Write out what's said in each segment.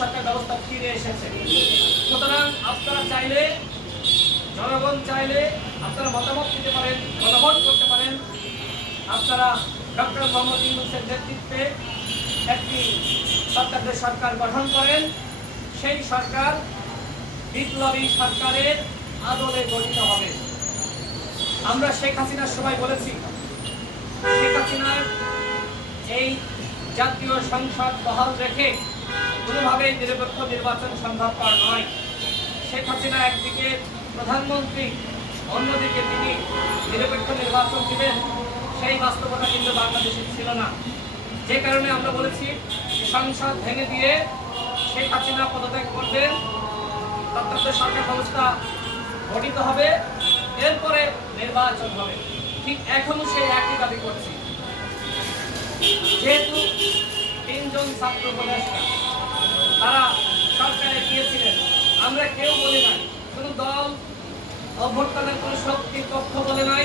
সরকার ব্যবস্থা ফিরে এসেছে। সুতরাং আপনারা চাইলে, জনগণ চাইলে আপনারা মতামত দিতে পারেন, মতামত করতে পারেন। আপনারা ডক্টর মোহাম্মদ ইউনুসের নেতৃত্বে একটি সরকারের সরকার গঠন করেন। সেই সরকার বিপ্লবী সরকারের আদলে গঠিত হবে। আমরা শেখ হাসিনার সবাই বলেছি, শেখ হাসিনার এই জাতীয় সংসদ বহাল রেখে কোনোভাবেই নিরপেক্ষ নির্বাচন সম্ভবপর নয়। শেখ হাসিনা একদিকে প্রধানমন্ত্রী, অন্যদিকে তিনি নিরপেক্ষ নির্বাচন দিবেন। সেই বাস্তবতা কিন্তু বাংলাদেশে ছিল না। যে কারণে আমরা বলেছি, সংসদ ভেঙে দিয়ে শেখ হাসিনা পদত্যাগ করবেন। তত্ত্বাবধায়ক সরকার ব্যবস্থা গঠিত হবে। এরপরে নির্বাচন হবে। ঠিক এখনও সেই একই দাবি করছি। যেহেতু তিনজন ছাত্র উপদেষ্টা। তারা সরকারে গিয়েছিলেন। আমরা কেউ বলি নাই। কোনো দল অভ্যর্থনের কোনো শক্তি পক্ষ বলে নাই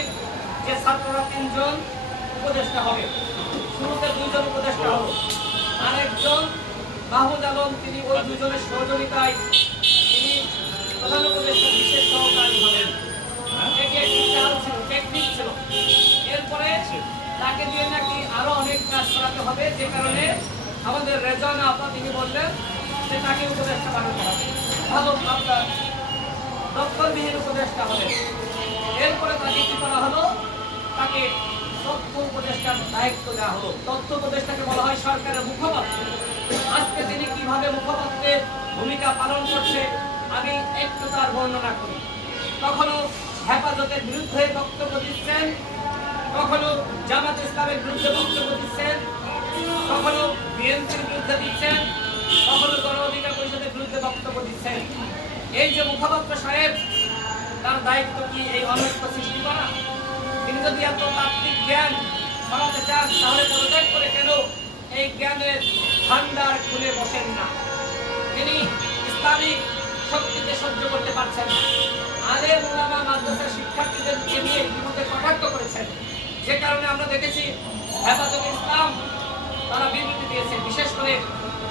যে ছাত্ররা তিনজন উপদেষ্টা হবে। শুরুতে দুইজন উপদেষ্টা হলো আরেকজন মাহমুদ আলম, তিনি ওই দুজনের সহযোগিতায় তিনি প্রধান উপদেষ্টা, বিশেষ সহকারী ছিল। এরপরে তাকে দিয়ে নাকি আরও অনেক কাজ করাতে হবে, যে কারণে আমাদের রেজানা আপা, তিনি বললেন যে তাকে উপদেষ্টা বানাতে হবে। ভালো আপনার দপ্তরবিহীন উপদেষ্টা হলেন এরপরে তাকে কি করা হলো? তাকে তথ্য উপদেষ্টার দায়িত্ব দেওয়া হলো। তথ্য উপদেষ্টাকে বলা হয় সরকারের মুখপাত্র। আজকে তিনি কীভাবে মুখপাত্রের ভূমিকা পালন করছে, আমি একটু তার বর্ণনা করি। কখনো হেফাজতের বিরুদ্ধে বক্তব্য দিচ্ছেন, কখনো জামাত ইসলামের বিরুদ্ধে বক্তব্য দিচ্ছেন বিএনপির বিরুদ্ধে দিচ্ছেন কখনো গণ অধিকার পরিষদের বিরুদ্ধে বক্তব্য দিচ্ছেন। এই যে মুখপাত্র সাহেব, তার দায়িত্ব কি এই অনৈক্য সৃষ্টি করা? তিনি যদি এত তাত্ত্বিক জ্ঞান ছড়াতে চান, তাহলে পদত্যাগ করে কেন এই জ্ঞানের ভান্ডার খুলে বসেন না? তিনি ইসলামিক শক্তিতে সহ্য করতে পারছেন না। আলেম ওলামা মাদ্রাসার শিক্ষার্থীদেরকে নিয়ে ইতিমধ্যে কটাক্ষ করেছেন। যে কারণে আমরা দেখেছি হেফাজত ইসলাম বিবৃতি দিয়েছে বিশেষ করে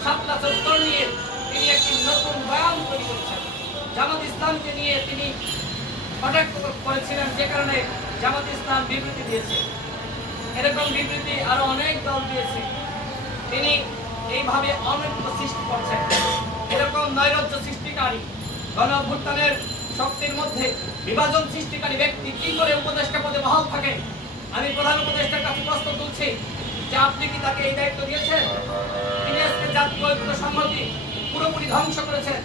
সাতটা চত্বর নিয়ে তিনি একটি নতুন বয়ান তৈরি করেছেন। জামাত ইসলামকে নিয়ে তিনি কটাক্ষ করেছিলেন, যে কারণে জামাত ইসলাম বিবৃতি দিয়েছে। এরকম বিবৃতি আরও অনেক দল দিয়েছে। তিনি এইভাবে অনৈক্য সৃষ্টি করছেন। এরকম নৈরাজ্য সৃষ্টিকারী, গণ শক্তির মধ্যে বিভাজন সৃষ্টিকারী ব্যক্তি কি করে উপদেষ্টা পদে বহাল থাকে? আমি প্রধান উপদেষ্টার কাছে প্রশ্ন তুলছি যে আপনি কি তাকে এই দায়িত্ব দিয়েছেন? আজকে সম্মতি পুরোপুরি ধ্বংস করেছেন।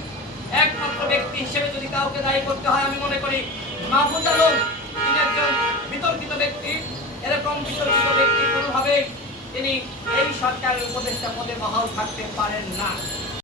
একমাত্র ব্যক্তি হিসেবে যদি কাউকে দায়ী করতে হয়, আমি মনে করি মাহফুজ আলম, তিনি একজন বিতর্কিত ব্যক্তি। এরকম বিতর্কিত ব্যক্তি কোনোভাবেই তিনি এই সরকারের উপদেষ্টা পদে বহাল থাকতে পারেন না।